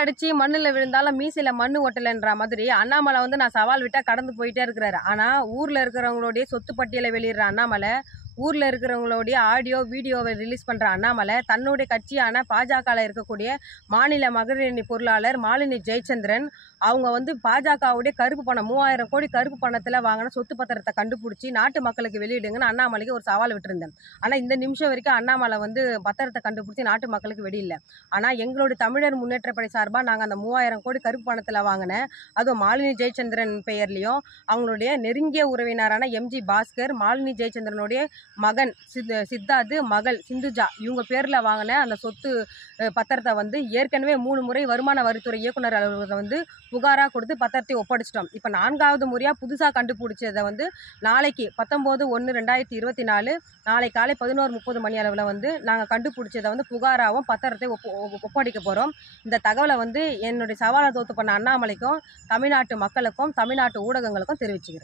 அடிச்சு மண்ணுல விழுந்தாலும் மீசையில மண்ணு ஒட்டலைன்ற மாதிரி அண்ணாமலை வந்து நான் சவால் விட்டா கடந்து போயிட்டே இருக்கிறாரு. ஆனா ஊர்ல இருக்கிறவங்களுடைய சொத்து பட்டியலை வெளியிடுற அண்ணாமலை, ஊர்ல இருக்கிறவங்களுடைய ஆடியோ வீடியோவை ரிலீஸ் பண்ற அண்ணாமலை, தன்னுடைய கட்சியான பாஜகவில் இருக்கக்கூடிய மாநில மகளிரணி பொருளாளர் மாலினி ஜெயச்சந்திரன் அவங்க வந்து பாஜகவுடைய கருப்பு பணம் 3000 கோடி கருப்பு பணத்தில் வாங்கின சொத்து பத்திரத்தை கண்டுபிடிச்சி நாட்டு மக்களுக்கு வெளியிடுங்கன்னு அண்ணாமலைக்கு ஒரு சவால் விட்டுருந்தேன். ஆனால் இந்த நிமிஷம் வரைக்கும் அண்ணாமலை வந்து பத்திரத்தை கண்டுபிடிச்சி நாட்டு மக்களுக்கு வெளியில்லை. ஆனால் எங்களுடைய தமிழர் முன்னேற்றப்படை சார்பாக நாங்கள் அந்த 3000 கோடி கருப்பு பணத்தில் வாங்கினேன், அதுவும் மாலினி ஜெயச்சந்திரன் பெயர்லையும் அவங்களுடைய நெருங்கிய உறவினரான எம்ஜி பாஸ்கர், மாலினி ஜெயச்சந்திரனுடைய மகன் சித்தார்த்து, மகள் சிந்துஜா இவங்க பேரில் வாங்கின அந்த சொத்து பத்திரத்தை வந்து ஏற்கனவே 3 முறை வருமான வரித்துறை இயக்குனர் அலுவலகத்தை வந்து புகாராக கொடுத்து பத்திரத்தை ஒப்படைச்சிட்டோம். இப்போ 4வது முறையாக புதுசாக கண்டுபிடிச்சதை வந்து நாளைக்கு 19/1/2024 நாளை காலை 11:30 மணி அளவில் வந்து நாங்கள் கண்டுபிடிச்சதை வந்து புகாராகவும் பத்திரத்தை ஒப்படைக்க போகிறோம். இந்த தகவலை வந்து என்னுடைய சவாலை தோத்து பண்ண அண்ணாமலைக்கும் தமிழ்நாட்டு மக்களுக்கும் தமிழ்நாட்டு ஊடகங்களுக்கும் தெரிவிச்சுக்கிறேன்.